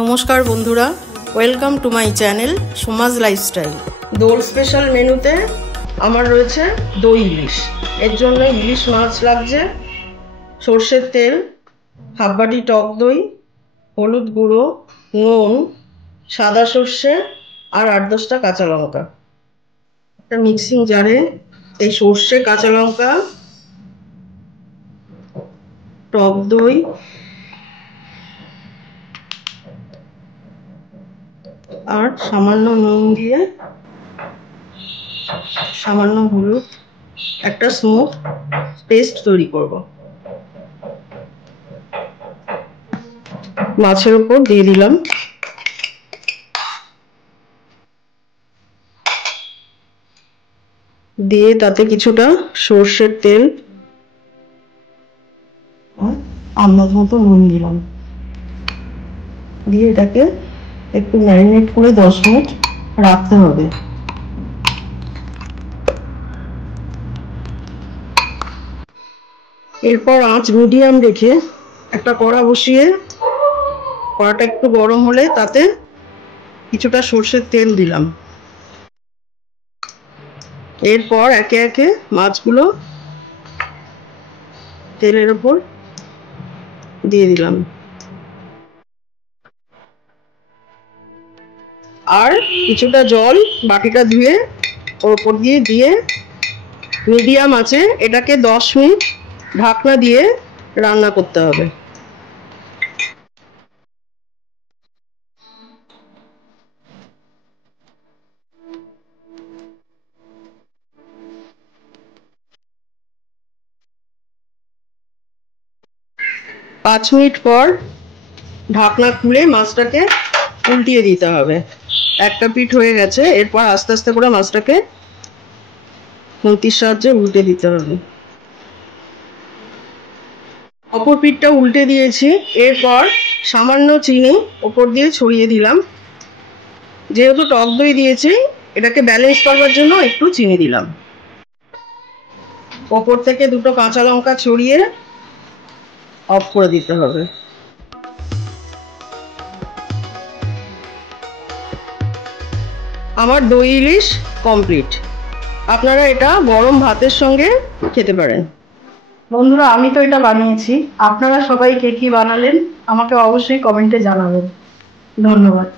নমস্কার বন্ধুরা, welcome to my channel Somaj lifestyle. Dol special মেনুতে আমার রয়েছে দই ইলিশ। এর জন্য ইলিশ মাছ লাগছে, সর্ষের তেল, হাফ বাটি টক দই, হলুদ গুঁড়ো, নুন, সাদা সর্ষে আর 8-10টা কাঁচা লঙ্কা। একটা মিক্সিং জারে এই সর্ষে, কাঁচা লঙ্কা, টক দই আর সামান্য নুন দিয়ে, সামান্য হলুদ, একটা স্মুথ পেস্ট তৈরি করব। মাছের উপর দিয়ে দিলাম, দিয়ে তাতে কিছুটা সর্ষের তেল, আন্দাজ মতো নুন দিলাম, দিয়ে এটাকে একটু ম্যারিনেট করে 10 মিনিট রাখতে হবে। এরপর আঁচ মিডিয়াম রেখে একটা কড়া বসিয়ে, কড়াটা একটু গরম হলে তাতে কিছুটা সর্ষের তেল দিলাম। এরপর একে একে মাছগুলো তেলের উপর দিয়ে দিলাম, আর কিছুটা জল বাটিটা ধুয়ে ওর উপর দিয়ে মিডিয়াম আছে এটাকে 10 মিনিট ঢাকনা দিয়ে রান্না করতে হবে। পাঁচ মিনিট পর ঢাকনা খুলে মাছটাকে উল্টিয়ে দিতে হবে। একটা পিঠ হয়ে গেছে, এরপর আস্তে আস্তে করে মাছটাকে খুন্তির সাহায্যে উল্টে দিতে হবে। অপর পিঠটা উল্টে দিয়েছি, এরপর সামান্য চিনি ওপর দিয়ে ছড়িয়ে দিলাম। যেহেতু টক দই দিয়েছি, এটাকে ব্যালেন্স করবার জন্য একটু চিনি দিলাম। ওপর থেকে 2টো কাঁচা লঙ্কা ছড়িয়ে অফ করে দিতে হবে। আমার দই ইলিশ কমপ্লিট। আপনারা এটা গরম ভাতের সঙ্গে খেতে পারেন। বন্ধুরা, আমি তো এটা বানিয়েছি, আপনারা সবাই কে কি বানালেন আমাকে অবশ্যই কমেন্টে জানাবেন। ধন্যবাদ।